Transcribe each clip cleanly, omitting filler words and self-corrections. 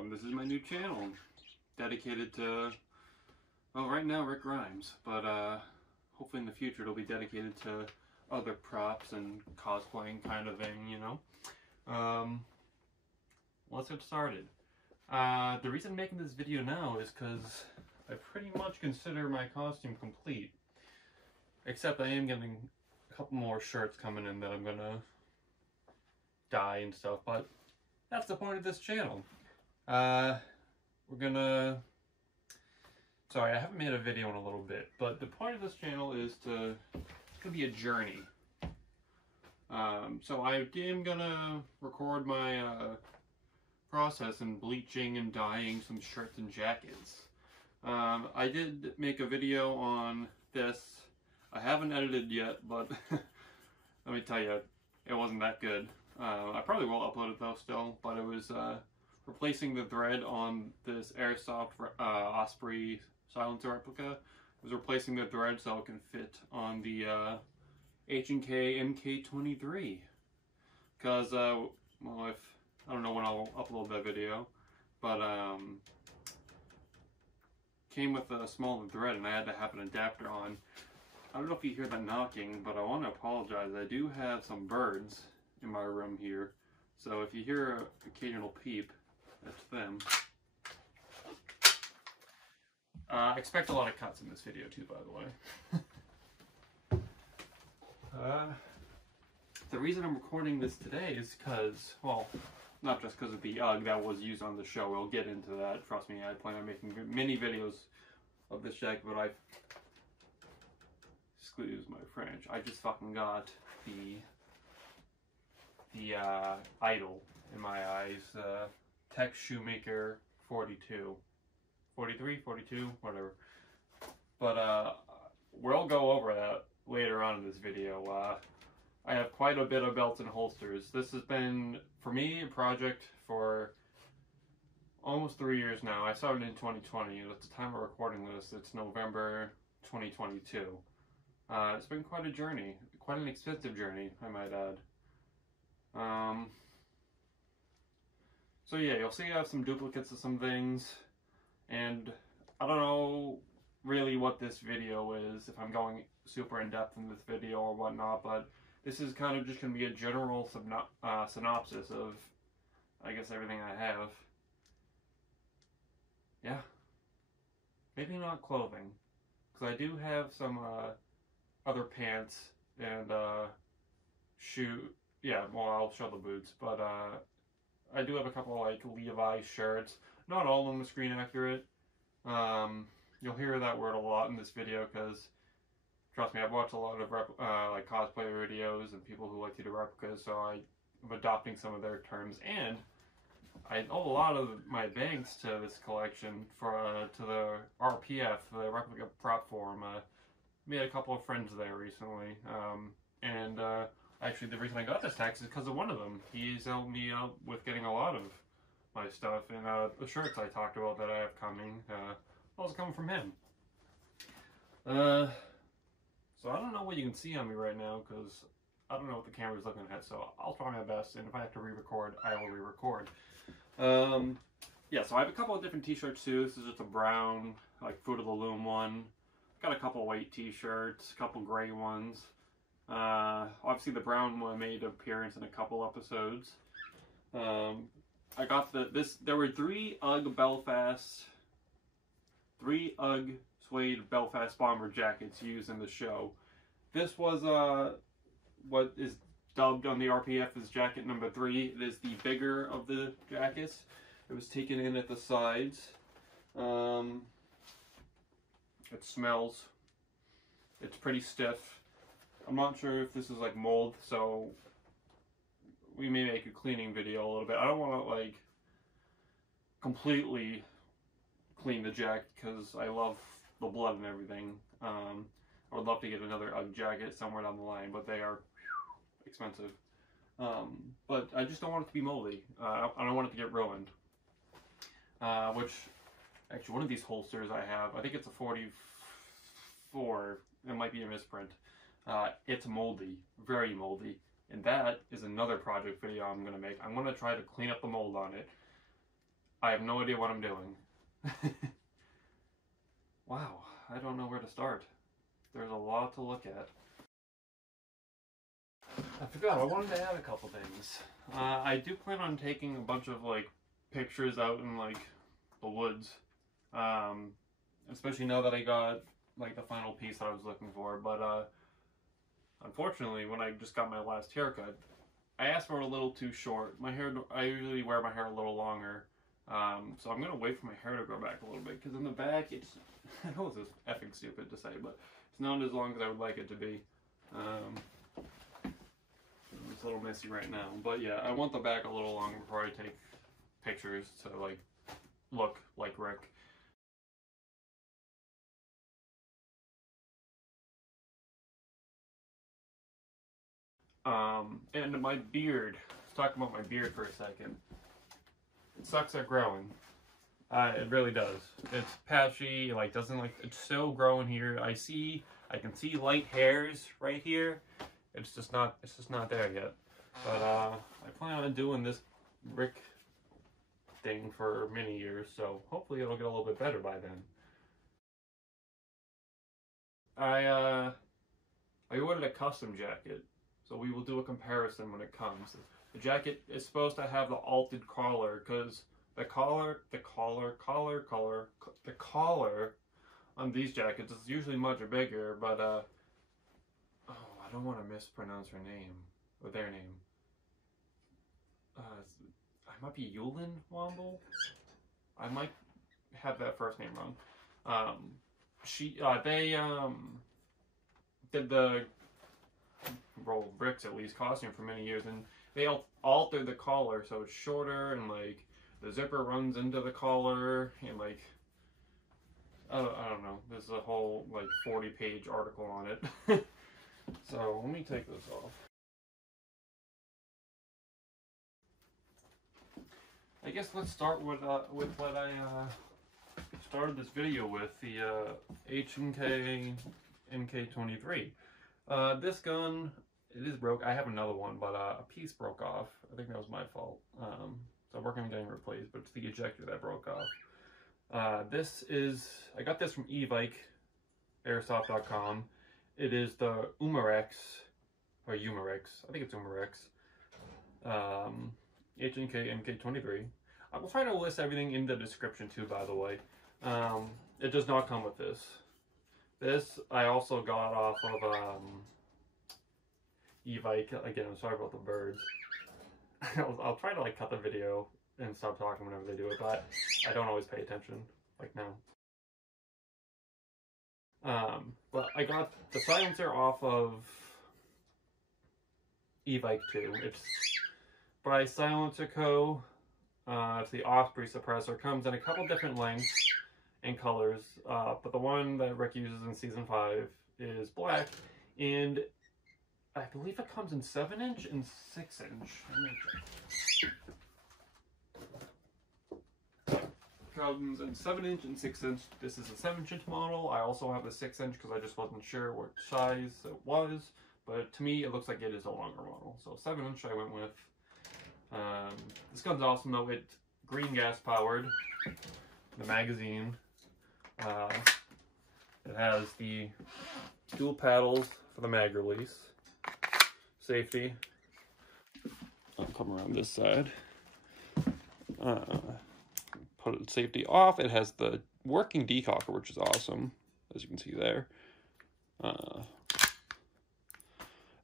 welcome. This is my new channel dedicated to, well, right now Rick Grimes, but hopefully in the future it'll be dedicated to other props and cosplaying kind of thing, you know. Let's get started. The reason I'm making this video now is because I pretty much consider my costume complete, except I am getting a couple more shirts coming in that I'm gonna dye and stuff, but that's the point of this channel. Sorry, I haven't made a video in a little bit, but the point of this channel is it's gonna be a journey. So I am gonna record my process in bleaching and dyeing some shirts and jackets. I did make a video on this. I haven't edited yet, but let me tell you, it wasn't that good. I probably will upload it though still, but it was replacing the thread on this Airsoft Osprey silencer replica. It was replacing the thread so it can fit on the H&K MK23. Because, well, I don't know when I'll upload that video, but came with a smaller thread and I had to have an adapter on. I don't know if you hear that knocking, but I want to apologize. I do have some birds in my room here, so if you hear an occasional peep, that's them. Expect a lot of cuts in this video too, by the way. The reason I'm recording this today is because, well, not just because of the UGG that was used on the show. We'll get into that. Trust me, I plan on making many videos of this jacket, but excuse my French, I just fucking got the idol in my eyes, Tech Shoemaker 42, 43, 42, whatever. But we'll go over that later on in this video. I have quite a bit of belts and holsters. This has been, for me, a project for almost 3 years now. I started in 2020, and at the time of recording this, it's November 2022. It's been quite a journey, quite an expensive journey, I might add. So yeah, you'll see I have some duplicates of some things, and I don't know really what this video is, if I'm going super in-depth in this video or whatnot, but this is kind of just going to be a general synopsis of, I guess, everything I have. Yeah. Maybe not clothing, because I do have some other pants and shoe. Yeah, well, I'll show the boots, but I do have a couple like Levi shirts. Not all of them are screen accurate. You'll hear that word a lot in this video because, trust me, I've watched a lot of like cosplay videos and people who like to do replicas, so I'm adopting some of their terms, and I owe a lot of my thanks to this collection to the RPF, the Replica Prop Forum. Made a couple of friends there recently, actually the reason I got this tax is because of one of them. He's helped me out with getting a lot of my stuff, and the shirts I talked about that I have coming, also coming from him. So I don't know what you can see on me right now, because I don't know what the camera's looking at, so I'll try my best, and if I have to re-record, I will re-record. Yeah, so I have a couple of different t-shirts too. This is just a brown, like, Fruit of the Loom one. Got a couple white t-shirts, a couple gray ones. Obviously the brown one made an appearance in a couple episodes. I got there were three UGG suede Belfast Bomber jackets used in the show. This was what is dubbed on the RPF as jacket number 3. It is the bigger of the jackets. It was taken in at the sides. It smells. It's pretty stiff. I'm not sure if this is like mold, so we may make a cleaning video a little bit. I don't want to like completely clean the jacket because I love the blood and everything. I would love to get another UGG jacket somewhere down the line, but they are expensive. But I just don't want it to be moldy. I don't want it to get ruined. Which, actually, one of these holsters I have, I think it's a 44. It might be a misprint. It's moldy, very moldy, and that is another project video I'm going to make. I'm going to try to clean up the mold on it. I have no idea what I'm doing. Wow, I don't know where to start. There's a lot to look at. I forgot, I wanted to add a couple things. I do plan on taking a bunch of like pictures out in like the woods. Especially now that I got like the final piece that I was looking for. But unfortunately, when I just got my last haircut, I asked for a little too short. My hair, I usually wear my hair a little longer. So I'm gonna wait for my hair to grow back a little bit, because in the back it's, I know this is effing stupid to say, but it's not as long as I would like it to be. It's a little messy right now, but yeah, I want the back a little longer before I take pictures to like look like Rick. And my beard, let's talk about my beard for a second. It sucks at growing. It really does. It's patchy, like doesn't like, it's still growing here. I can see light hairs right here. It's just not there yet. But I plan on doing this Rick thing for many years, so hopefully it'll get a little bit better by then. I ordered a custom jacket, so we will do a comparison when it comes. The jacket is supposed to have the altered collar, because the collar on these jackets is usually much bigger, but oh, I don't want to mispronounce her name, or their name. I might be Yulin Womble? I might have that first name wrong. They did the, well, Rick's at least, costume for many years, and they altered the collar so it's shorter, and like the zipper runs into the collar, and like I don't know. There's a whole like 40-page article on it. So let me take this off. I guess let's start with what I started this video with, the H&K MK23. This gun, it is broke. I have another one, but a piece broke off. I think that was my fault. So I'm working on getting replaced, but it's the ejector that broke off. I got this from Evike, Airsoft.com. It is the Umarex, or Umarex, I think it's Umarex, H&K MK23. I will try to list everything in the description too, by the way. It does not come with this. This I also got off of Evike. Again, I'm sorry about the birds. I'll try to like cut the video and stop talking whenever they do it, but I don't always pay attention, like now. But I got the silencer off of Evike too. It's by SilencerCo. It's the Osprey suppressor. Comes in a couple different lengths and colors, but the one that Rick uses in Season 5 is black, and I believe it comes in 7-inch and 6-inch. Let me check. Comes in 7-inch and 6-inch. This is a 7-inch model. I also have the 6-inch because I just wasn't sure what size it was, but to me it looks like it is a longer model. So 7-inch I went with. This gun's awesome though. It's green gas powered. The magazine. It has the dual paddles for the mag release. Safety. I'll come around this side. Put safety off. It has the working decocker, which is awesome, as you can see there. That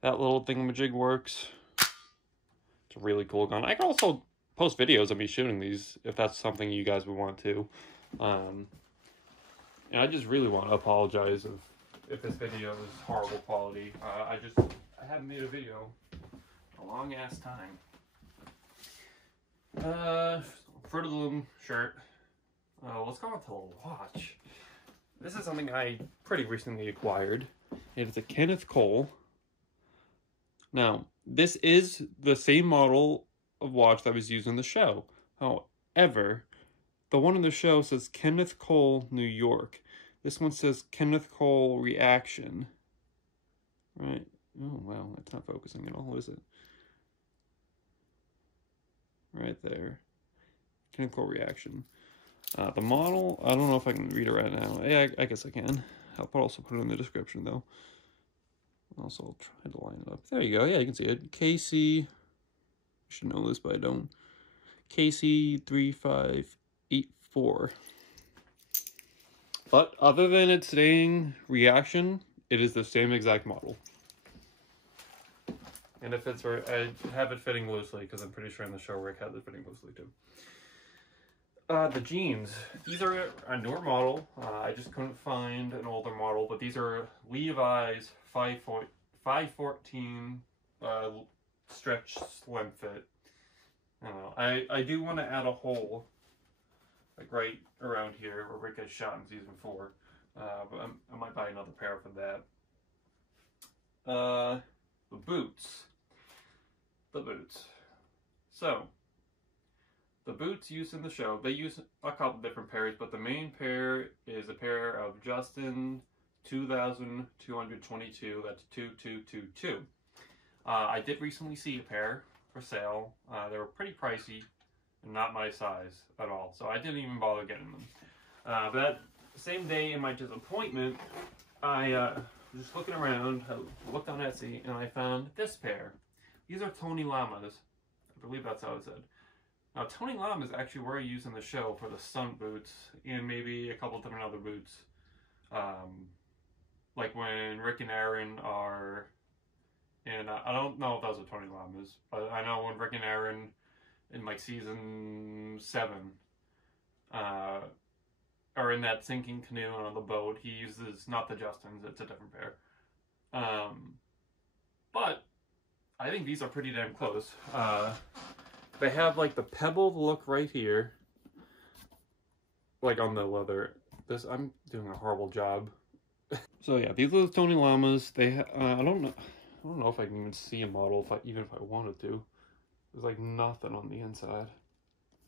little thingamajig works. It's a really cool gun. I can also post videos of me shooting these if that's something you guys would want to. And I just really want to apologize if this video is horrible quality. I haven't made a video in a long ass time. Fruit of the Loom shirt. Let's go on to the watch. This is something I pretty recently acquired. It is a Kenneth Cole. Now, this is the same model of watch that was used in the show. However, the one in the show says Kenneth Cole, New York. This one says Kenneth Cole Reaction. Right? Oh, wow. That's not focusing at all, is it? Right there. chemical reaction. The model, I don't know if I can read it right now. Yeah, I guess I can. I'll also put it in the description though. Also, I'll try to line it up. There you go. Yeah, you can see it. KC, I should know this, but I don't. KC3584. But other than it saying reaction, it is the same exact model. And it fits right. I have it fitting loosely because I'm pretty sure in the show Rick has it fitting loosely too. The jeans. These are a newer model. I just couldn't find an older model, but these are Levi's 514 stretch slim fit. I don't know. I do want to add a hole, like right around here where Rick gets shot in season 4. But I might buy another pair for that. The boots. So, the boots used in the show, they use a couple different pairs, but the main pair is a pair of Justin 2222, that's 2222. I did recently see a pair for sale. They were pretty pricey and not my size at all, so I didn't even bother getting them. But that same day in my disappointment, I was just looking around, I looked on Etsy, and I found this pair. These are Tony Lamas. I believe that's how it said. Now, Tony Lama is actually where I use in the show for the stunt boots and maybe a couple different other boots. Like when Rick and Aaron are, and I don't know if those are Tony Lamas, but I know when Rick and Aaron in like season 7 are in that sinking canoe on the boat, he uses not the Justins, it's a different pair. But I think these are pretty damn close. They have like the pebbled look right here, like on the leather. I'm doing a horrible job. So yeah, these are the Tony Lamas. They I don't know if I can even see a model even if I wanted to. There's like nothing on the inside.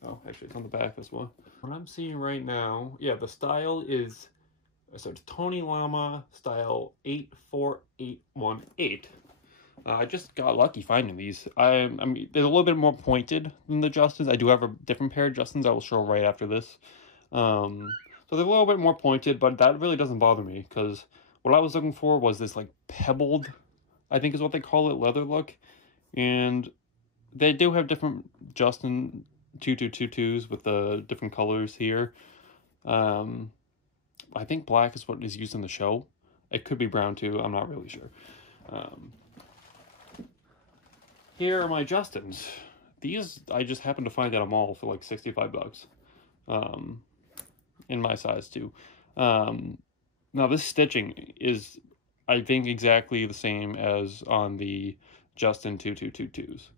Oh, actually it's on the back, this one. What I'm seeing right now, yeah, the style is, so it's Tony Lama style 84818. I just got lucky finding these. I mean, they're a little bit more pointed than the Justins. I do have a different pair of Justins I will show right after this. So they're a little bit more pointed, but that really doesn't bother me because what I was looking for was this like pebbled, I think is what they call it, leather look. And they do have different Justin 2222s with the different colors here. I think black is what is used in the show. It could be brown too, I'm not really sure. Here are my Justins. These I just happened to find at a mall for like 65 bucks. In my size too. Now this stitching is, I think, exactly the same as on the Justin 2222s.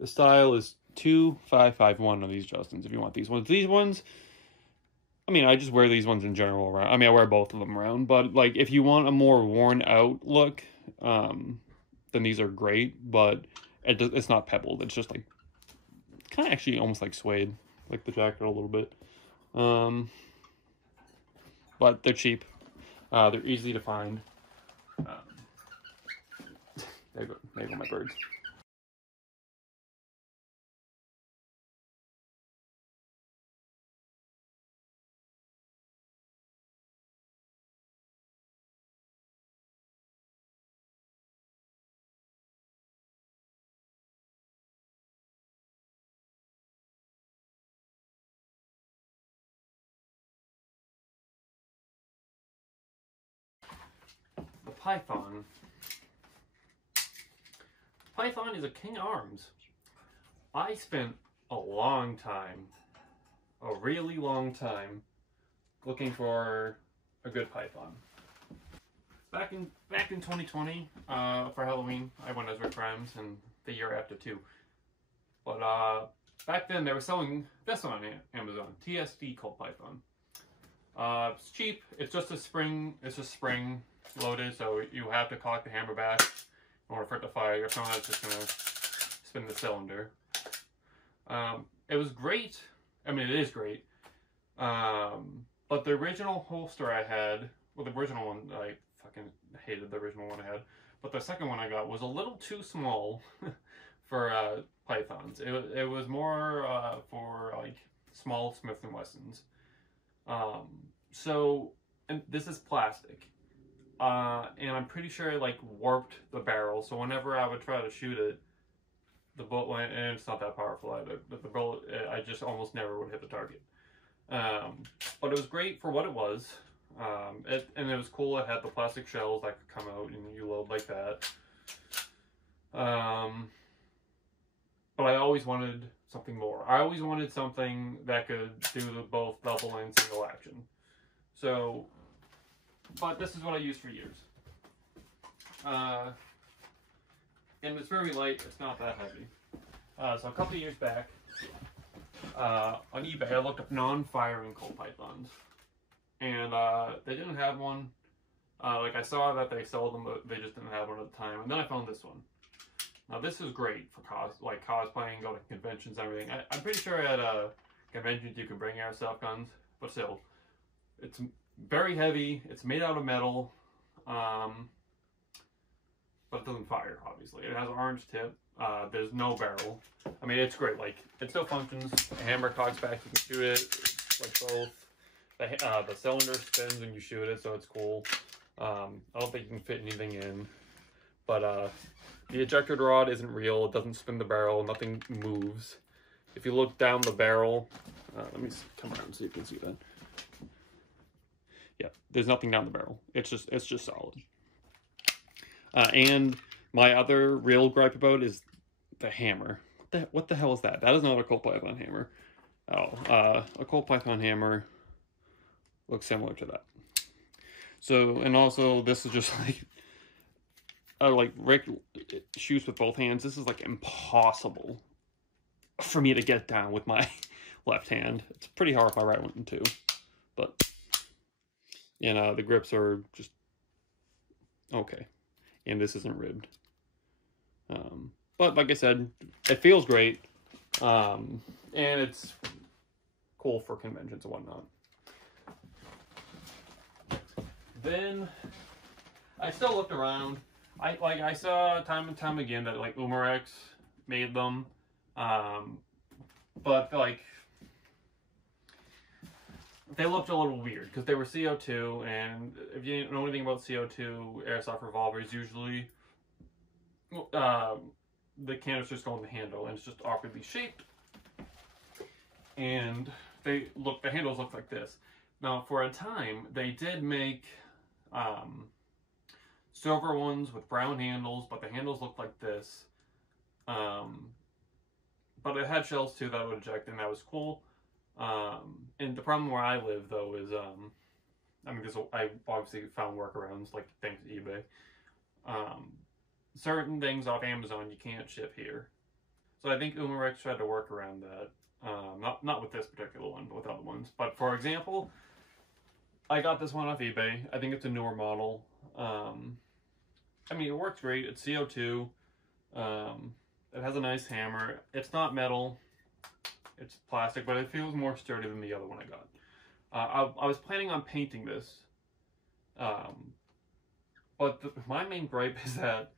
The style is 2551 on these Justins if you want these ones. These ones, I mean, I just wear these ones in general around. I mean, I wear both of them around, but like if you want a more worn out look, then these are great, but it's not pebbled. It's just like kind of actually almost like suede, like the jacket a little bit. But they're cheap. They're easy to find. There go my birds. The Python. Python is a king of arms. I spent a long time, a really long time, looking for a good Python. Back in 2020, for Halloween, I went as Rick Grimes, and the year after too. But back then they were selling this on Amazon, TSD Colt Python. It's cheap. It's just a spring. It's just spring loaded, so you have to cock the hammer back in order for it to fire. If not, it's just gonna spin the cylinder. It was great. I mean, it is great. But the original holster I had, well, the original one, I fucking hated the original one I had. But the second one I got was a little too small for pythons. It was more for like small Smith & Wessons. So, and this is plastic. And I'm pretty sure it like warped the barrel. So whenever I would try to shoot it, the bullet went, and it's not that powerful either. But the bullet, I just almost never would hit the target. But it was great for what it was. And it was cool. It had the plastic shells that could come out and you load like that. But I always wanted something more. I always wanted something that could do both double and single action. So, but this is what I used for years. And it's very light. It's not that heavy. So a couple of years back, on eBay, I looked up non-firing Cole pythons, and they didn't have one. Like I saw that they sold them, but they just didn't have one at the time. And then I found this one. Now this is great for cosplaying, go to conventions, and everything. I'm pretty sure at conventions you can bring airsoft guns, but still, it's very heavy. It's made out of metal, but it doesn't fire. Obviously, it has an orange tip. There's no barrel. I mean, it's great. Like, it still functions. The hammer cocks back. You can shoot it. Like both. The cylinder spins when you shoot it, so it's cool. I don't think you can fit anything in. But the ejector rod isn't real. It doesn't spin the barrel. Nothing moves. If you look down the barrel, let me come around so you can see that. Yeah, there's nothing down the barrel. It's just solid. And my other real gripe about is the hammer. What the hell is that? That is not a Cole python hammer. Oh, a Cole python hammer looks similar to that. So, and also this is just like Rick shoots with both hands. This is like impossible for me to get down with my left hand. It's pretty hard if I right one too, but you know, the grips are just okay. And this isn't ribbed. But like I said, it feels great. And it's cool for conventions and whatnot. Then I still looked around. I saw time and time again that like Umarex made them. But like they looked a little weird because they were CO2, and if you don't know anything about CO2 airsoft revolvers, usually the canisters go in the handle, and it's just awkwardly shaped. And the handles look like this. Now, for a time, they did make silver ones with brown handles, but the handles looked like this. But it had shells too that would eject, and that was cool. And the problem where I live, though, is, I mean, I obviously found workarounds, like, thanks to eBay. Certain things off Amazon you can't ship here. So I think Umarex tried to work around that. Not with this particular one, but with other ones. But, for example, I got this one off eBay. I think it's a newer model. I mean, it works great. It's CO2. It has a nice hammer. It's not metal. It's plastic, but it feels more sturdy than the other one I got. I was planning on painting this, but my main gripe is that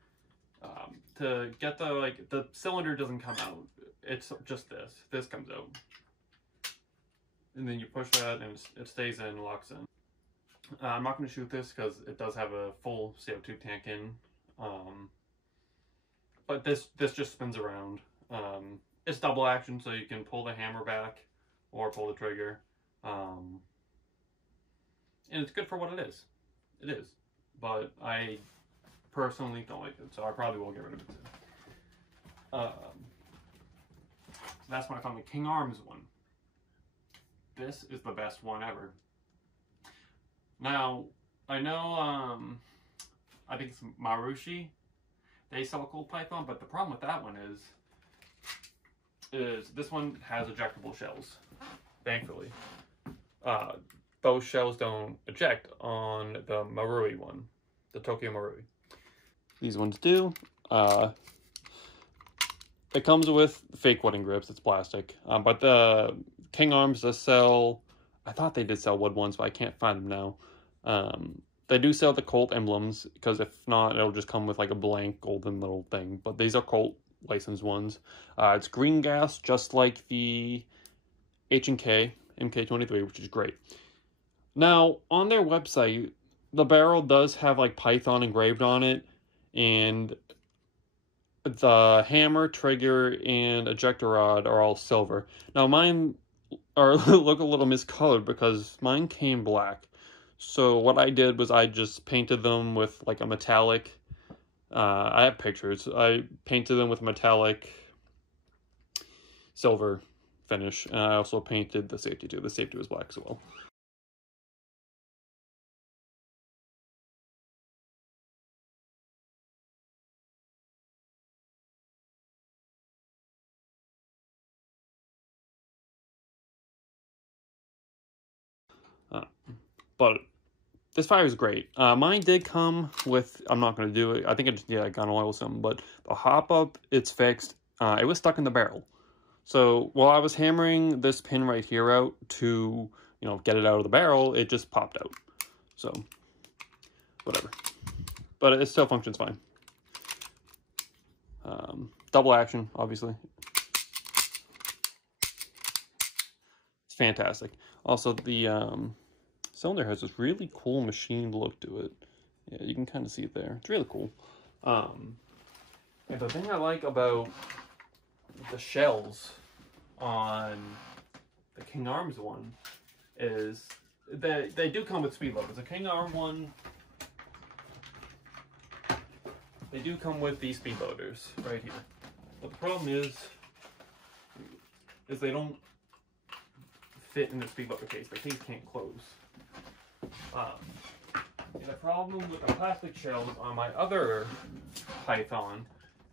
to get the cylinder doesn't come out. It's just this. This comes out, and then you push that, and it stays in, locks in. I'm not going to shoot this because it does have a full CO2 tank in, but this just spins around. It's double action, so you can pull the hammer back or pull the trigger. And it's good for what it is. It is. But I personally don't like it, so I probably will get rid of it soon. So that's when I found the King Arms one. This is the best one ever. Now, I know, I think it's Marushi. They sell Cole python, but the problem with that one is this one has ejectable shells, thankfully. Those shells don't eject on the Marui one, the Tokyo Marui. These ones do. It comes with fake wedding grips, it's plastic. But the King Arms does sell, I thought they did sell wood ones, but I can't find them now. They do sell the Colt emblems, because if not, it'll just come with like a blank golden little thing. But these are Colt licensed ones. It's green gas, just like the H&K MK23, which is great. Now, on their website, the barrel does have like Python engraved on it, and the hammer, trigger, and ejector rod are all silver. Now, mine are look a little miscolored because mine came black. So what I did was I just painted them with like a metallic, I have pictures, I painted them with metallic silver finish, and I also painted the safety too. The safety was black as well. But this fire is great. Mine did come with, I'm not going to do it, I think I just, yeah, I got an oil some, but the hop up, it's fixed. It was stuck in the barrel. So while I was hammering this pin right here out to, you know, get it out of the barrel, it just popped out. So, whatever. But it still functions fine. Double action, obviously. It's fantastic. Also, the cylinder has this really cool machined look to it. Yeah, you can kind of see it there. It's really cool. And the thing I like about the shells on the King Arms one is that they do come with speed loaders. The King Arm one, they do come with these speed loaders right here. But the problem is they don't fit in the speed loader case. The case can't close. And the problem with the plastic shells on my other Python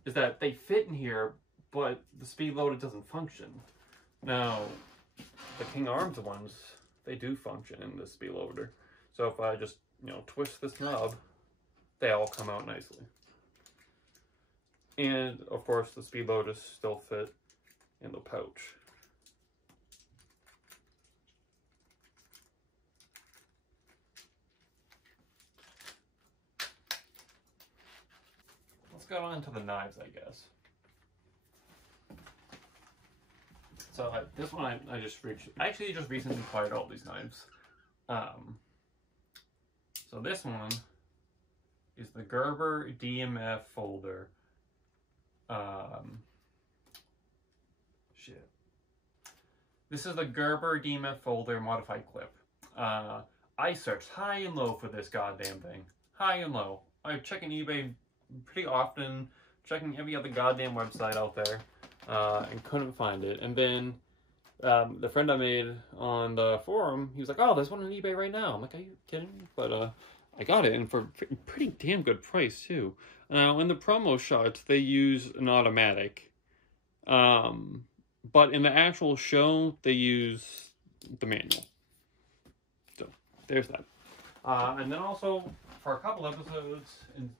is that they fit in here, but the speed loader doesn't function. Now, the King Arms ones, they do function in the speed loader. So if I just, you know, twist this knob, they all come out nicely. And of course, the speed loaders still fit in the pouch. Let's go on to the knives, I guess. So this one I just actually just recently acquired all these knives. So this one is the Gerber DMF folder. This is the Gerber DMF folder modified clip. I searched high and low for this goddamn thing. High and low. I'm checking eBay pretty often, checking every other goddamn website out there, and couldn't find it. And then the friend I made on the forum, he was like, "Oh, there's one on eBay right now." I'm like, "Are you kidding me?" But I got it, and for a pretty damn good price too. Now in the promo shots, they use an automatic, but in the actual show, they use the manual. So there's that. And then also for a couple episodes in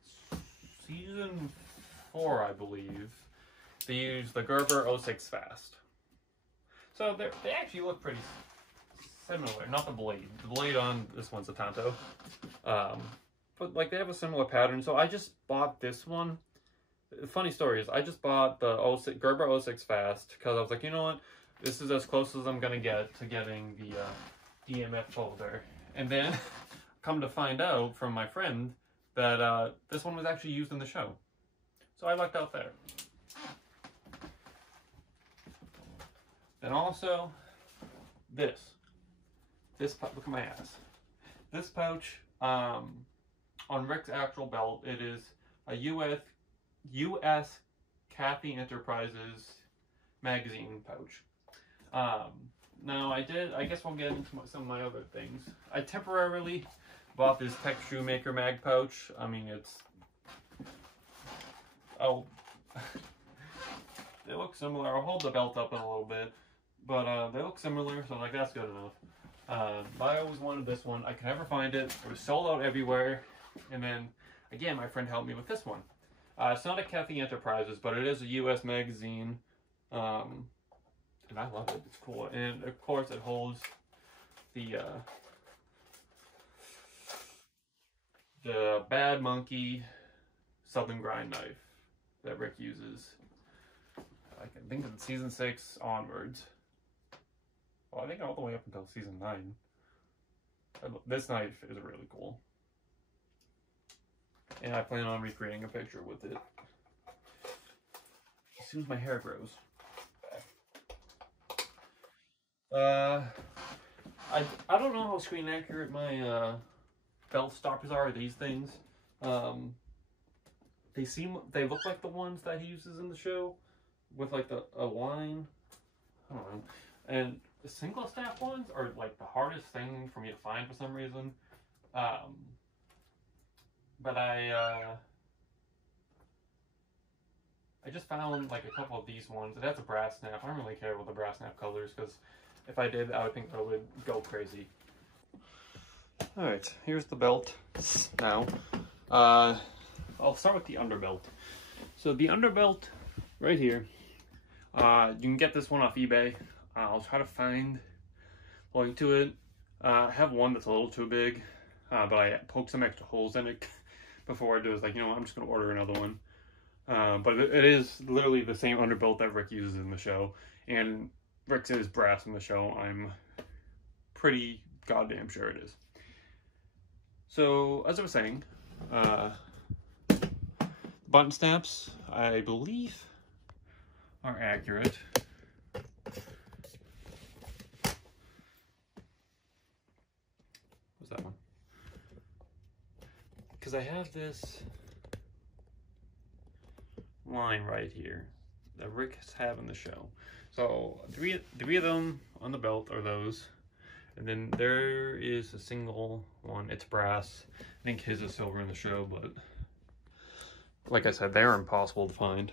season 4, I believe, they use the Gerber 06 Fast. So they actually look pretty similar. Not the blade. The blade on this one's a Tanto. But like they have a similar pattern. So I just bought this one. The funny story is I just bought the Gerber 06 Fast because I was like, you know what? This is as close as I'm going to get to getting the DMF folder. And then come to find out from my friend that this one was actually used in the show. So I lucked out there. And also, this look at my ass. This pouch, on Rick's actual belt, it is a U.S. Cathy Enterprises magazine pouch. Now I guess we'll get into some of my other things. I temporarily bought this Tech Shoemaker mag pouch. I mean, they look similar. I'll hold the belt up in a little bit. But they look similar, so like that's good enough. I always wanted this one. I could never find it. It was sold out everywhere. And then, again, my friend helped me with this one. It's not a Cathy Enterprises, but it is a U.S. magazine. And I love it. It's cool. And, of course, it holds the Bad Monkey Southern Grind knife that Rick uses. I think it's season 6 onwards. Well, I think all the way up until season 9. This knife is really cool. And I plan on recreating a picture with it as soon as my hair grows back. I don't know how screen accurate my belt stoppers are, these things. They look like the ones that he uses in the show with like a line. I don't know. And the single snap ones are like the hardest thing for me to find for some reason. But I just found like a couple of these ones. It has a brass snap. I don't really care about the brass snap colors because if I did, I would think I would go crazy. Alright, here's the belt now. I'll start with the underbelt. So the underbelt right here, you can get this one off eBay. I'll try to find a link to it. I have one that's a little too big, but I poked some extra holes in it before I do. It's like, you know what, I'm just going to order another one. But it is literally the same underbelt that Rick uses in the show. And Rick's is brass in the show. I'm pretty goddamn sure it is. So, as I was saying, button snaps, I believe, are accurate. What's that one? Because I have this line right here that Rick's have in the show. So three of them on the belt are those, and then there is a single one. It's brass. I think his is silver in the show, but like I said, they're impossible to find.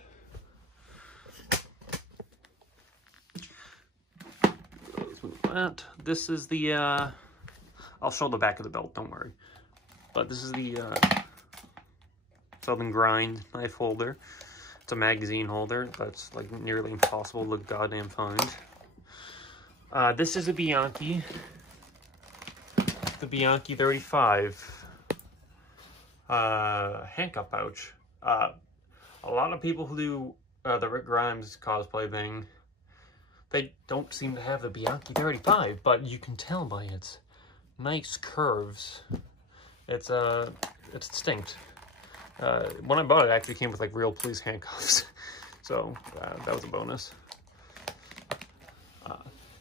This is the I'll show the back of the belt, don't worry. But this is the Southern Grind knife holder. It's a magazine holder that's like nearly impossible to goddamn find. This is a Bianchi. The Bianchi 35 handcuff pouch. A lot of people who do the Rick Grimes cosplay thing, they don't seem to have the Bianchi 35, but you can tell by its nice curves. It's distinct. When I bought it, it actually came with like real police handcuffs, so that was a bonus.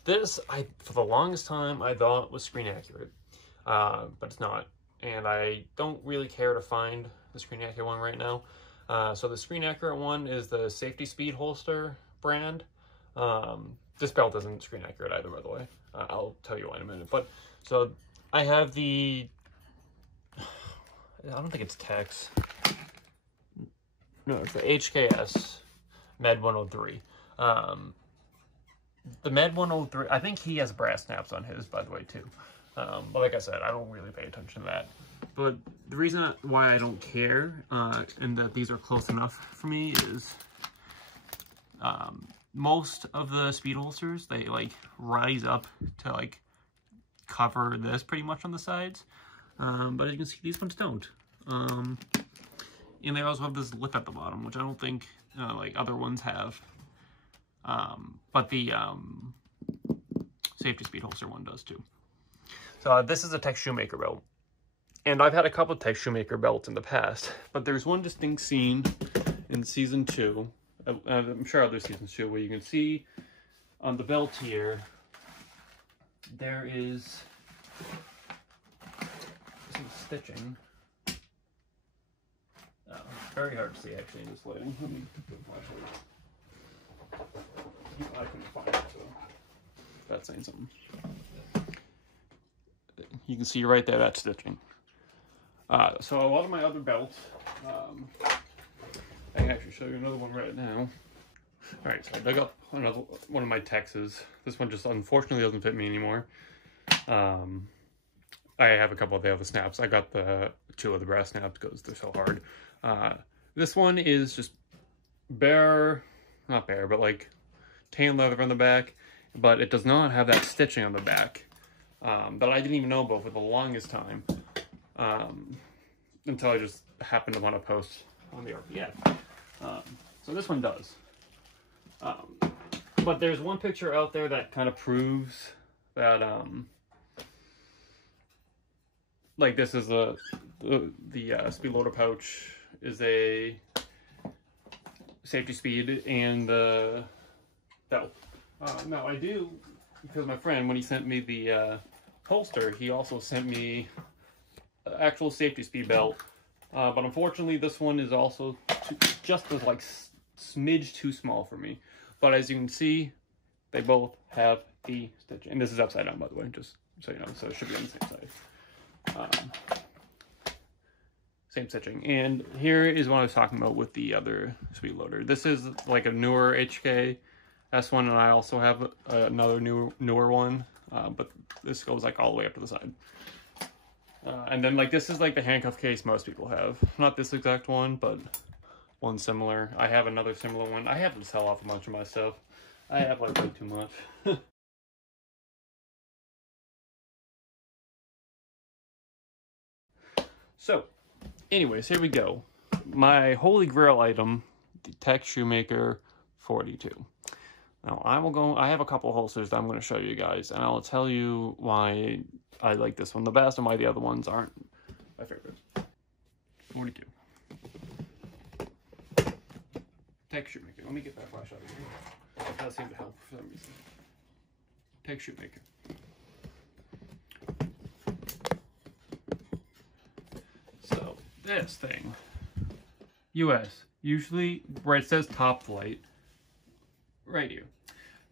This, for the longest time, I thought was screen accurate, but it's not, and I don't really care to find the screen accurate one right now. So the screen accurate one is the Safety Speed holster brand. This belt isn't screen accurate either, by the way. I'll tell you why in a minute. But so I have the, I don't think it's Tex. No, it's the HKS Med 103. The Med 103, I think he has brass snaps on his, by the way, too. But like I said, I don't really pay attention to that. But the reason why I don't care, and that these are close enough for me, is most of the speed holsters, they like rise up to like cover this pretty much on the sides. But as you can see, these ones don't. And they also have this lip at the bottom, which I don't think like other ones have. But the Safety Speed holster one does too. So this is a Tex Shoemaker belt. And I've had a couple of Tex Shoemaker belts in the past, but there's one distinct scene in season 2. I'm sure other seasons too, where you can see on the belt here, there is some stitching. Oh, very hard to see actually in this lighting. Let me put my shirt. I couldn't find it, so that's saying something. You can see right there that stitching. So a lot of my other belts, I can actually show you another one right now. Alright, so I dug up another one of my Texas. This one just unfortunately doesn't fit me anymore. I have a couple of the other snaps. I got the 2 of the brass snaps because they're so hard. This one is just bare, not bare, but like tan leather on the back, but it does not have that stitching on the back. that I didn't even know about for the longest time, until I just happened to want to post on the RPF. So this one does. But there's one picture out there that kind of proves that, like, this is the speed loader pouch is a safety speed and the belt. Now I do, because my friend, when he sent me the holster, he also sent me an actual safety speed belt. But unfortunately, this one is also just as like smidge too small for me. But as you can see, they both have the stitching. And this is upside down, by the way, just so you know. So it should be on the same side. Same stitching. And here is what I was talking about with the other speed loader. This is like a newer HK S1, and I also have another newer one. But this goes like all the way up to the side. And then like this is like the handcuff case most people have. Not this exact one, but one similar. I have another similar one. I have to sell off a bunch of my stuff. I have like way too much. So, anyways, here we go. My holy grail item, the Tech Shoemaker 42. Now, I have a couple holsters that I'm going to show you guys, and I'll tell you why I like this one the best and why the other ones aren't my favorite. 42. Tech Shoemaker. Let me get that flash out of here. That does seem to help for some reason. Tech Shoemaker. So, this thing. US. Usually where it says top flight, right here.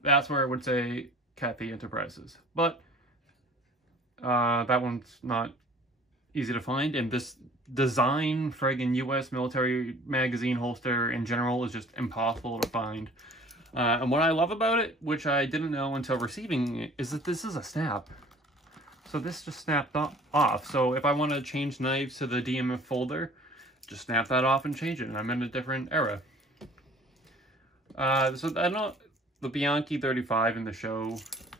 That's where it would say Cathay Enterprises. But that one's not easy to find, and this design friggin' US military magazine holster in general is just impossible to find. And what I love about it, which I didn't know until receiving it, is that this is a snap. So this just snapped off. So if I want to change knives to the DMF folder, just snap that off and change it, and I'm in a different era. So I know the Bianchi 35 in the show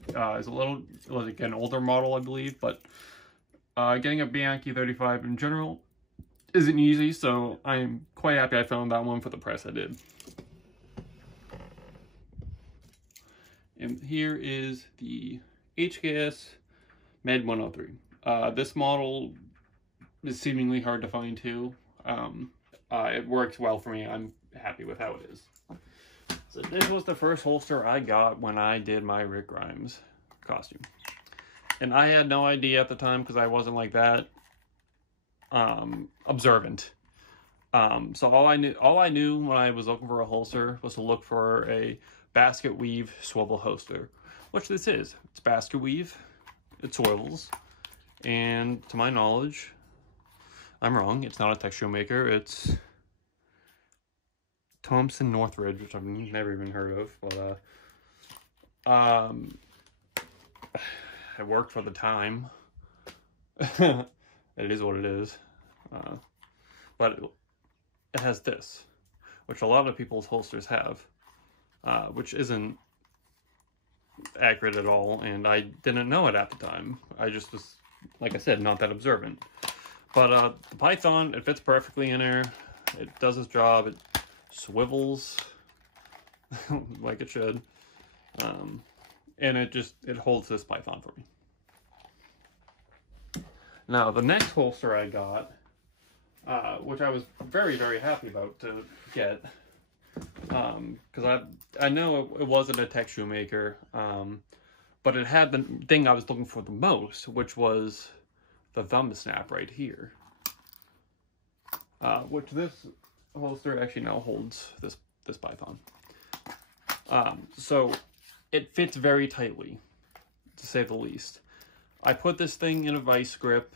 is a little, like an older model, I believe, but getting a Bianchi 35 in general isn't easy, so I'm quite happy I found that one for the price I did. And here is the HKS Med 103. This model is seemingly hard to find too. It works well for me. I'm happy with how it is. So this was the first holster I got when I did my Rick Grimes costume. And I had no idea at the time because I wasn't like that observant. So all I knew when I was looking for a holster was to look for a basket weave swivel holster, which this is. It's basket weave, it swivels, and to my knowledge, I'm wrong, it's not a Tech Shoemaker, it's Thompson Northridge, which I've never even heard of, but it worked for the time. It is what it is. But it has this, which a lot of people's holsters have, which isn't accurate at all, and I didn't know it at the time. I just was, like I said, not that observant. But the Python, it fits perfectly in there. It does its job. It swivels like it should. And it holds this Python for me. Now, the next holster I got, which I was very, very happy about to get, because I know it wasn't a Tech Shoemaker, but it had the thing I was looking for the most, which was the thumb snap right here, which this holster actually now holds this Python. So it fits very tightly, to say the least. I put this thing in a vice grip.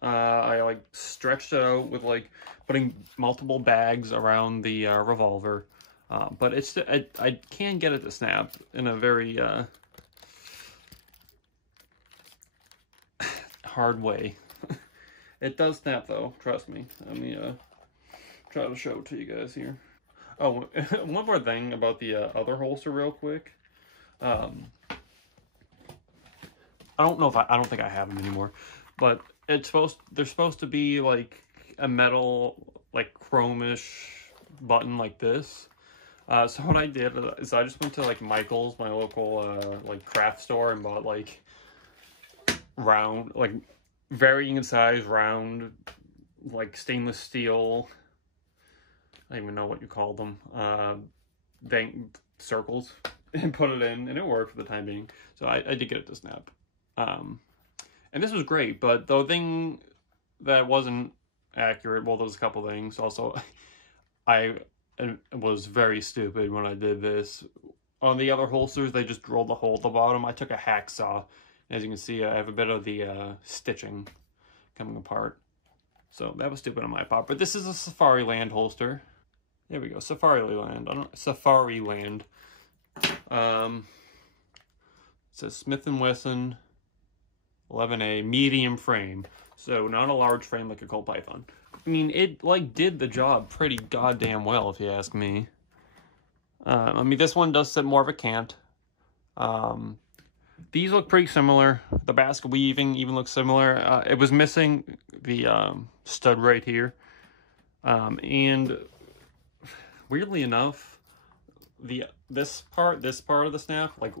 I like stretched it out with like putting multiple bags around the revolver, but I can get it to snap in a very hard way. It does snap though, trust me. Let me try to show it to you guys here. Oh, one more thing about the other holster real quick. I don't know if I don't think I have them anymore, but they're supposed to be like a metal, like chromish button like this. So what I did is I just went to like Michael's, my local like craft store, and bought like round, like varying in size, round, like stainless steel, I don't even know what you call them, circles, and put it in, and it worked for the time being. So I did get it to snap. And this was great, but the thing that wasn't accurate, well, there was a couple things. Also, I was very stupid when I did this. On the other holsters, they just drilled a hole at the bottom. I took a hacksaw. As you can see, I have a bit of the stitching coming apart. So that was stupid on my part. But this is a Safariland holster. There we go, Safariland. Safariland. It says Smith & Wesson 11A medium frame. So not a large frame like a Colt Python. I mean, it like did the job pretty goddamn well, if you ask me. I mean, this one does sit more of a cant. These look pretty similar. The basket weaving even looks similar. It was missing the stud right here. And weirdly enough, this part of the snap, like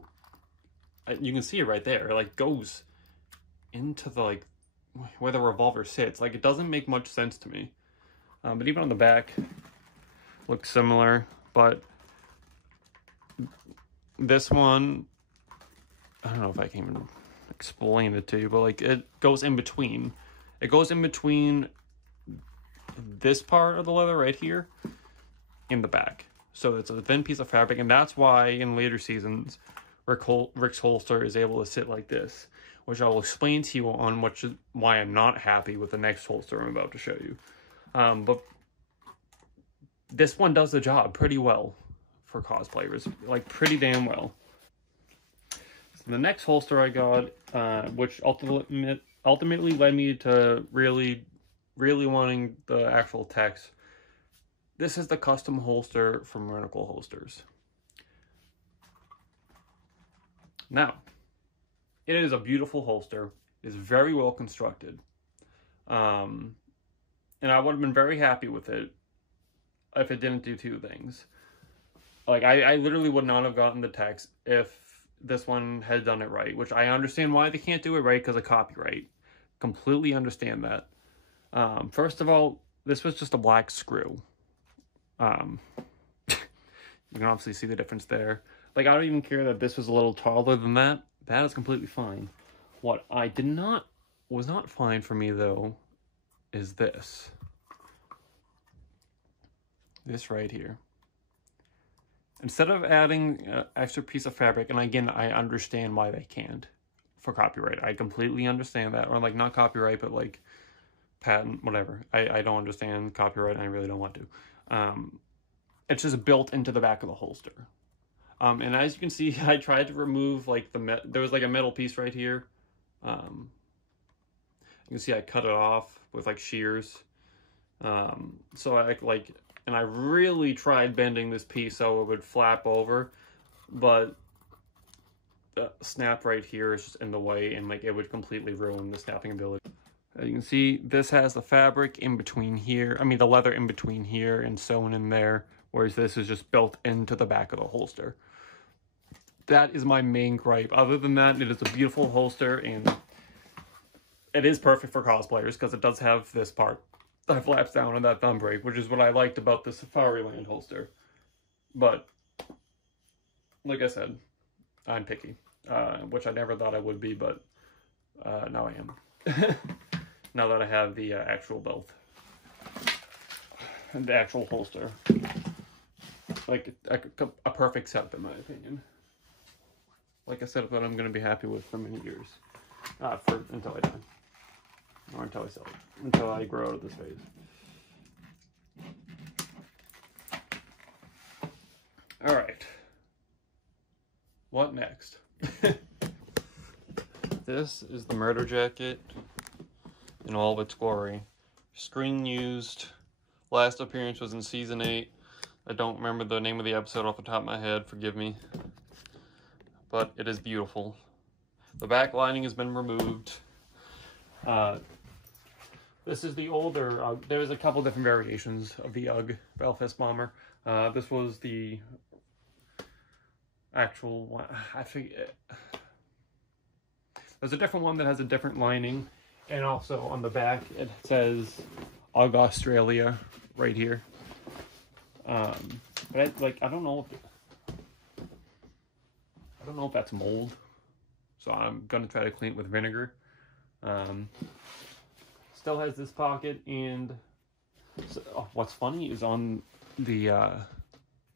you can see it right there, it like goes into the like where the revolver sits. Like, it doesn't make much sense to me. But even on the back, looks similar. But this one, I don't know if I can even explain it to you, but like it goes in between. It goes in between this part of the leather right here in the back. So it's a thin piece of fabric, and that's why in later seasons Rick's holster is able to sit like this, which I will explain to you on why I'm not happy with the next holster I'm about to show you. But this one does the job pretty well for cosplayers, like pretty damn well. So the next holster I got, which ultimately led me to really wanting the actual text. This is the custom holster from Renical Holsters. Now, it is a beautiful holster. It's very well constructed. And I would have been very happy with it if it didn't do two things. Like, I literally would not have gotten the text if this one had done it right, which I understand why they can't do it right because of copyright. Completely understand that. First of all, this was just a black screw. You can obviously see the difference there. Like, I don't even care that this was a little taller than that. That is completely fine. What I was not fine for me, though, is this. This right here. Instead of adding an extra piece of fabric, and again, I understand why they can't for copyright. I completely understand that. Or, like, not copyright, but, like, patent, whatever. I don't understand copyright, and I really don't want to. It's just built into the back of the holster. And as you can see, I tried to remove, like, there was, like, a metal piece right here. You can see I cut it off with, like, shears. So and I really tried bending this piece so it would flap over, but the snap right here is just in the way, and, like, it would completely ruin the snapping ability. As you can see, this has the fabric in between here. I mean, the leather in between here and sewn in there, whereas this is just built into the back of the holster. That is my main gripe. Other than that, it is a beautiful holster, and it is perfect for cosplayers because it does have this part that flaps down on that thumb break, which is what I liked about the Safariland holster. But, like I said, I'm picky, which I never thought I would be, but now I am. Now that I have the actual belt. And the actual holster. Like, a perfect setup, in my opinion. Like I said, that I'm going to be happy with for many years. Until I die. Or until I sell it. Until I grow out of this phase. Alright. What next? This is the murder jacket in all of its glory. Screen used. Last appearance was in season 8. I don't remember the name of the episode off the top of my head, forgive me. But it is beautiful. The back lining has been removed. This is the older UGG. There's a couple different variations of the UGG Belfast Bomber. This was the actual one. I forget. There's a different one that has a different lining, and also on the back it says UGG Australia right here. But I don't know if that's mold, so I'm gonna try to clean it with vinegar. Still has this pocket, and so, what's funny is on the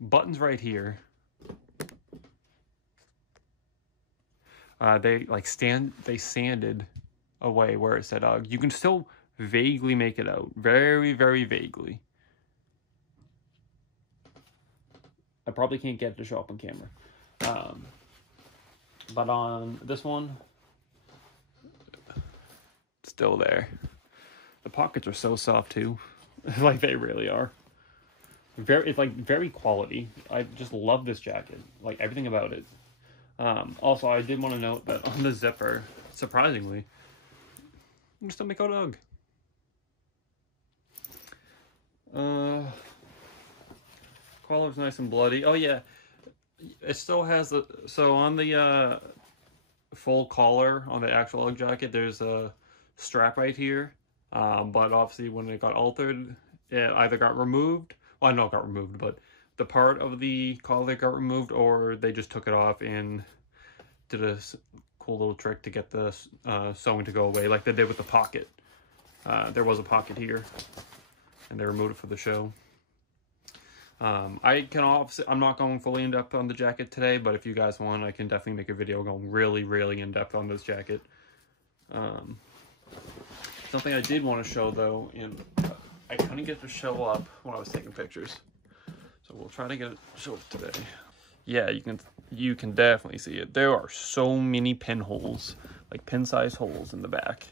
buttons right here. They sanded away where it said UGG. You can still vaguely make it out. Very, very vaguely. I probably can't get it to show up on camera. But on this one, still there. The pockets are so soft too. Like, they really are. It's like very quality. I just love this jacket. Like, everything about it. Also, I did want to note that on the zipper, surprisingly, you can still make out UGG. Collar's nice and bloody. Oh yeah, it still has the, so on the full collar on the actual UGG jacket, there's a strap right here. But obviously when it got altered, it either got removed. Well, I know it got removed, but the part of the collar got removed, or they just took it off and did a cool little trick to get the sewing to go away, like they did with the pocket. There was a pocket here, and they removed it for the show. I'm not going fully in depth on the jacket today, but if you guys want, I can definitely make a video going really, really in depth on this jacket. Something I did want to show though, and I couldn't get to show up when I was taking pictures, so we'll try to get it show up today. Yeah, you can definitely see it. There are so many pinholes, like pin-sized holes in the back.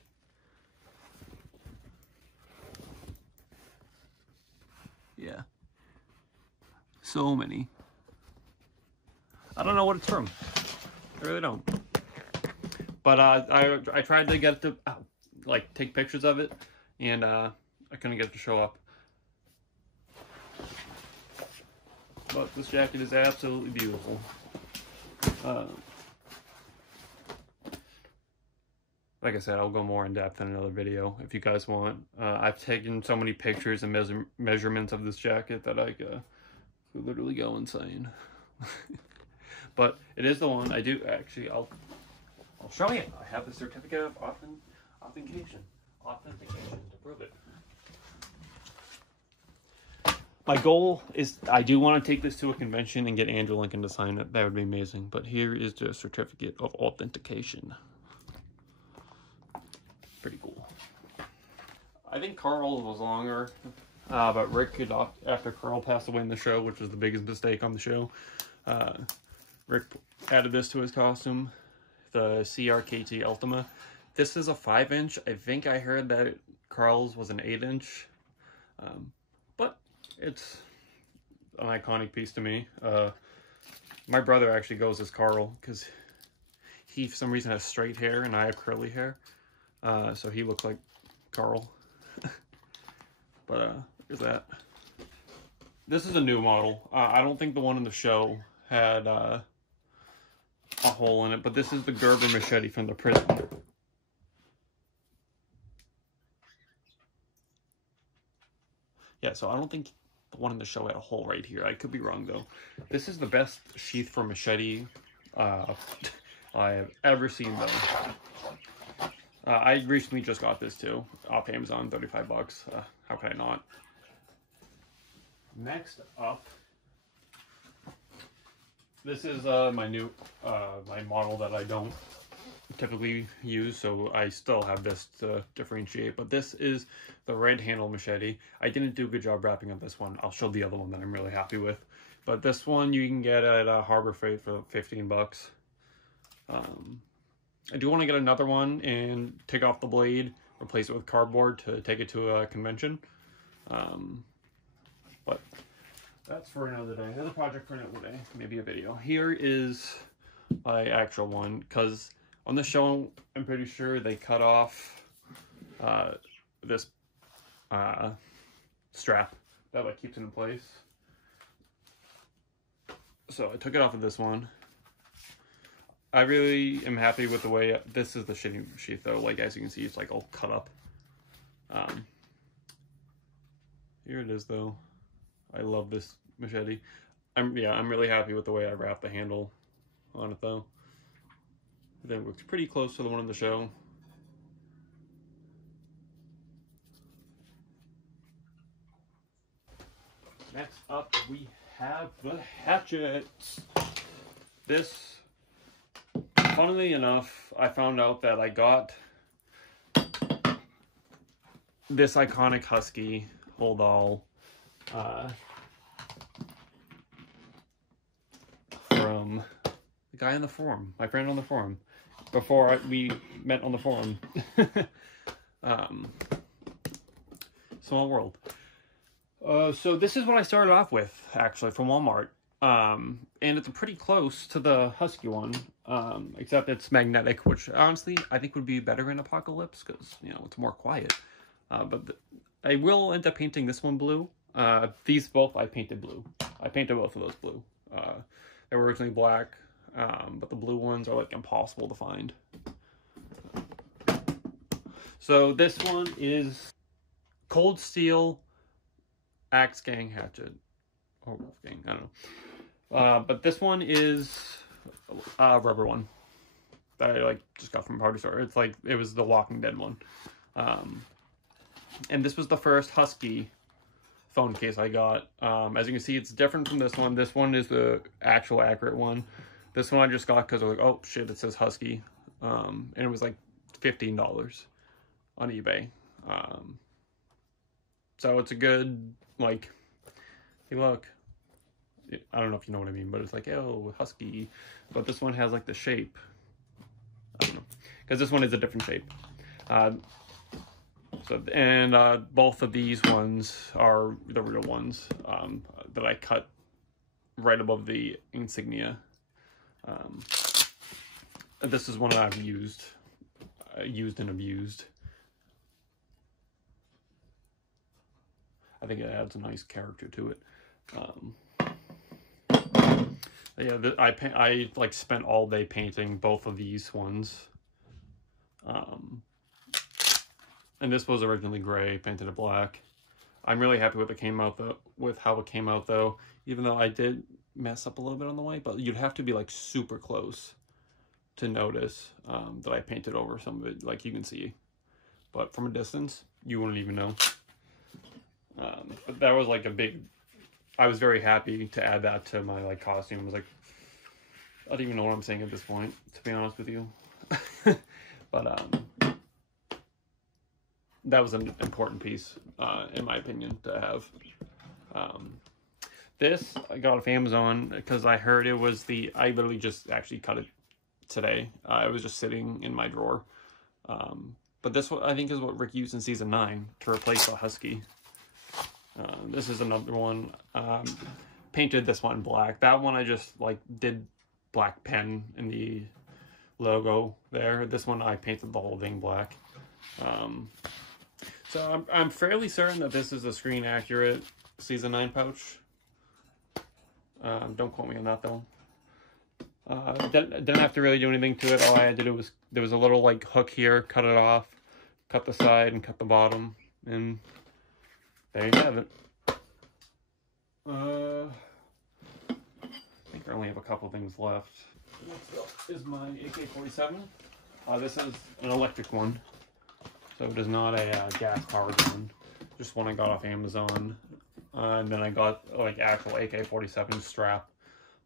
Yeah, so many. I don't know what it's from. I really don't. But I tried to get to like take pictures of it, and I couldn't get it to show up. But this jacket is absolutely beautiful. Like I said, I'll go more in depth in another video if you guys want. I've taken so many pictures and measurements of this jacket that I could literally go insane. But it is the one. I do actually. I'll show you. I have the certificate of authentication to prove it. My goal is, I do want to take this to a convention and get Andrew Lincoln to sign it. That would be amazing. But here is the certificate of authentication. Pretty cool. I think Carl was longer, but Rick could, after Carl passed away in the show, which was the biggest mistake on the show, Rick added this to his costume, the CRKT Ultima. This is a 5-inch. I think I heard that Carl's was an 8-inch. But it's an iconic piece to me. My brother actually goes as Carl because he, for some reason, has straight hair and I have curly hair. So he looks like Carl. But here's that. This is a new model. I don't think the one in the show had a hole in it, but this is the Gerber Machete from the prison. Yeah, so I don't think the one in the show had a hole right here. I could be wrong, though. This is the best sheath for machete I have ever seen, though. I recently just got this, too, off Amazon, 35 bucks. How could I not? Next up, this is my new, my model that I don't typically use, so I still have this to differentiate, but this is the red handle machete. I didn't do a good job wrapping up this one. I'll show the other one that I'm really happy with, but this one you can get at Harbor Freight for 15 bucks. I do want to get another one and take off the blade, replace it with cardboard to take it to a convention, but that's for another day. Another project for another day, maybe a video. Here is my actual one, because On the show, I'm pretty sure they cut off this strap that like keeps it in place. So I took it off of this one. I really am happy with the way, this is the sheath though, like as you can see, it's like all cut up. Here it is though. I love this machete. I'm really happy with the way I wrapped the handle on it though. I think it looks pretty close to the one in the show. Next up we have the hatchets. This, funnily enough, I found out that I got this iconic Husky hold all from the guy on the forum, my friend on the forum, before we met on the forum. Small world. So this is what I started off with, actually, from Walmart. And it's pretty close to the Husky one, except it's magnetic, which honestly I think would be better in Apocalypse because, you know, it's more quiet. But I will end up painting this one blue. These both I painted blue. I painted both of those blue. They were originally black, but the blue ones are like impossible to find. So this one is Cold Steel Axe Gang Hatchet, or Wolfgang, I don't know. But this one is a rubber one that I like just got from a party store. It's like, it was the Walking Dead one. And this was the first Husky phone case I got. As you can see, it's different from this one. This one is the actual accurate one. This one I just got because I was like, oh shit, it says Husky. And it was like $15 on eBay. So it's a good, like, hey look, I don't know if you know what I mean, but it's like, oh, Husky. But this one has like the shape. I don't know, because this one is a different shape. Both of these ones are the real ones that I cut right above the insignia. This is one I've used and abused. I think it adds a nice character to it. Yeah, I like spent all day painting both of these ones. And this was originally gray, painted it black. I'm really happy with how it came out though, even though I did mess up a little bit on the way, but you'd have to be like super close to notice that I painted over some of it, like you can see. But from a distance, you wouldn't even know. But that was like I was very happy to add that to my like costume. I was like, I don't even know what I'm saying at this point, to be honest with you. But that was an important piece, in my opinion, to have. This I got off Amazon because I heard it was I literally just actually cut it today. It was just sitting in my drawer. But this one I think is what Rick used in season 9 to replace the Husky. This is another one. Painted this one black. That one I just like did black pen in the logo there. This one I painted the whole thing black. So I'm fairly certain that this is a screen accurate season 9 pouch. Don't quote me on that though. Didn't have to really do anything to it. All I had to do was, there was a little like hook here, cut it off, cut the side and cut the bottom, and there you have it. I think I only have a couple things left. Next up is my AK-47. This is an electric one, so it is not a gas-powered one. Just one I got off Amazon. And then I got like actual AK-47 strap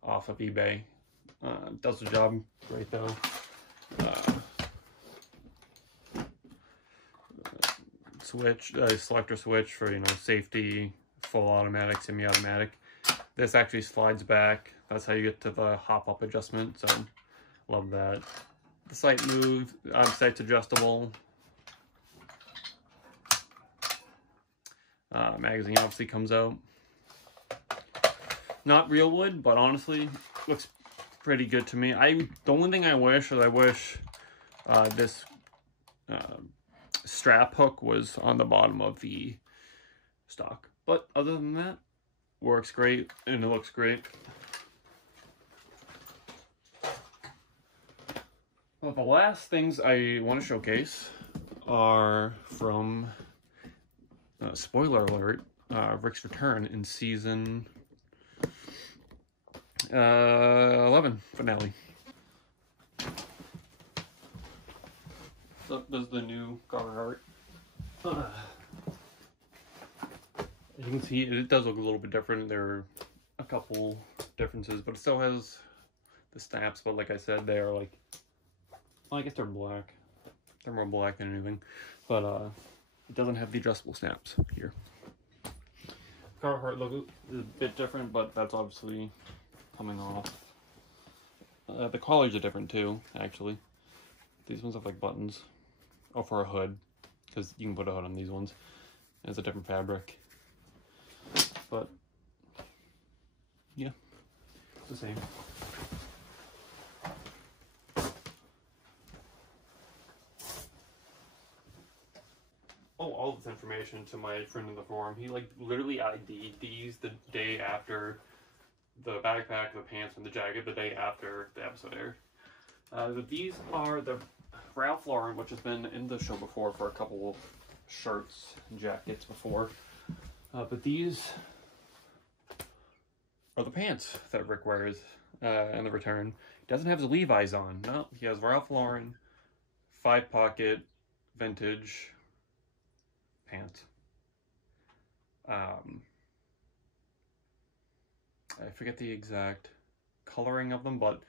off of eBay. Does the job great though. Selector switch for, you know, safety, full automatic, semi-automatic. This actually slides back. That's how you get to the hop-up adjustment, so love that. The sight move, sight's adjustable. Magazine obviously comes out. Not real wood, but honestly, looks pretty good to me. The only thing I wish is This strap hook was on the bottom of the stock. But other than that, works great and it looks great. Well, the last things I want to showcase are from, spoiler alert, Rick's return in season 11 finale. So does the new Carhartt. You can see it does look a little bit different. There are a couple differences, but it still has the snaps. But like I said, they are like, well, I guess they're black. They're more black than anything. But it doesn't have the adjustable snaps here. Carhartt logo is a bit different, but that's obviously coming off. The collars are different too, actually. These ones have like buttons. Oh, for a hood, because you can put a hood on these ones. It's a different fabric. But yeah, it's the same. Oh, all this information to my friend in the forum. He like literally ID'd these the day after the backpack, the pants, and the jacket the day after the episode aired. These are the Ralph Lauren, which has been in the show before for a couple of shirts and jackets before. But these are the pants that Rick wears in the return. He doesn't have his Levi's on. No, he has Ralph Lauren 5-pocket vintage pants. I forget the exact coloring of them, but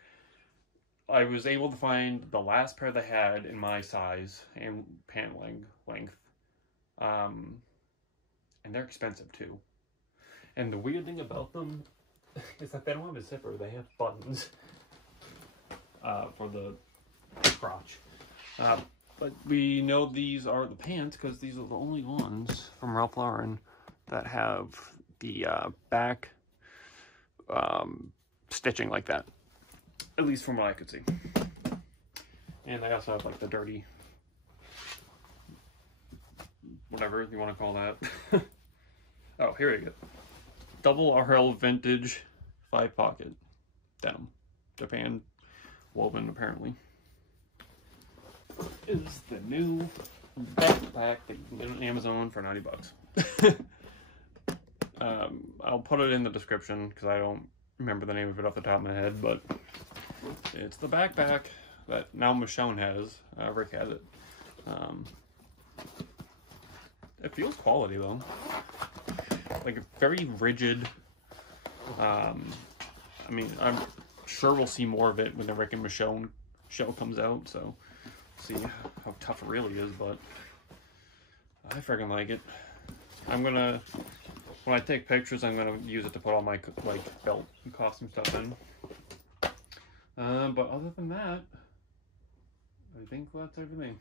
I was able to find the last pair they had in my size and pant length. And they're expensive too. And the weird thing about them is that they don't have a zipper. They have buttons for the crotch. But we know these are the pants because these are the only ones from Ralph Lauren that have the back stitching like that. At least from what I could see. And they also have like the dirty, whatever you want to call that. Oh, here we go. Double RL vintage 5-pocket denim. Japan woven, apparently. Is the new backpack that you can get on Amazon for 90 bucks. I'll put it in the description because I don't remember the name of it off the top of my head, but it's the backpack that now Michonne has. Rick has it. It feels quality though. Like very rigid. I mean, I'm sure we'll see more of it when the Rick and Michonne show comes out, so see how tough it really is, but I freaking like it. I'm gonna, when I take pictures, I'm gonna use it to put all my like belt and costume stuff in. But other than that, I think that's everything.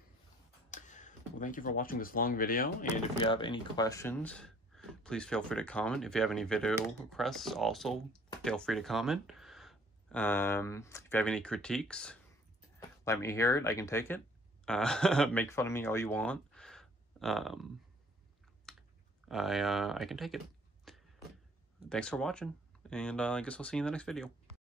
Well, thank you for watching this long video, and if you have any questions, please feel free to comment. If you have any video requests, also feel free to comment. If you have any critiques, let me hear it. I can take it. Make fun of me all you want. I can take it. Thanks for watching, and I guess I'll see you in the next video.